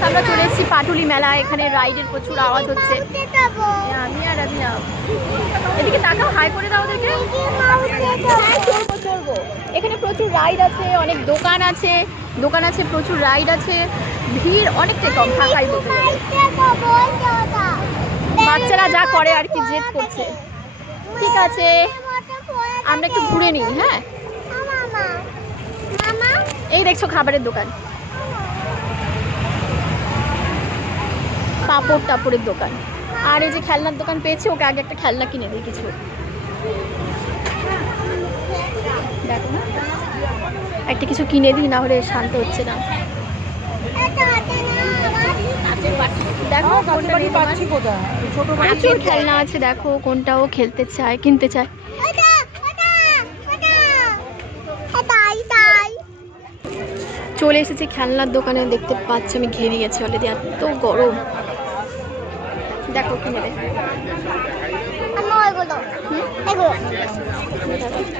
Guys আমরা চলে এসেছি পাটুলি মেলা। এখানে রাইডের প্রচুর আওয়াজ হচ্ছে। আমি আর আমি না, এদিকে তাকাও, হাই করে দাও ওদেরকে। চলবো। এখানে প্রচুর রাইড আছে, অনেক দোকান আছে, প্রচুর রাইড আছে, ভিড় অনেকটাই কম, ফাঁকাই বলতে গেলে। বাচ্চারা যা করে আর কি, জেদ করছে। ঠিক আছে, আমরা একটু ঘুরে নিই। হ্যাঁ, এই দেখছো খাবারের দোকান, পাপড় টাপড়ের দোকান, আর এই যে খেলনার দোকান পেয়েছি, ওকে আগে একটা খেলনা কিনে দিই কিছু। দেখো না, একটা কিছু কিনে দিই, না হলে শান্ত হচ্ছে না। দেখো প্রচুর খেলনা আছে, দেখো কোনটা ও খেলতে চায়, কিনতে চায়। চলে এসেছি খেলনার দোকানে, দেখতে পাচ্ছি আমি ঘেরে গেছি অলরেডি, এত গরম। দেখো কি নেবে।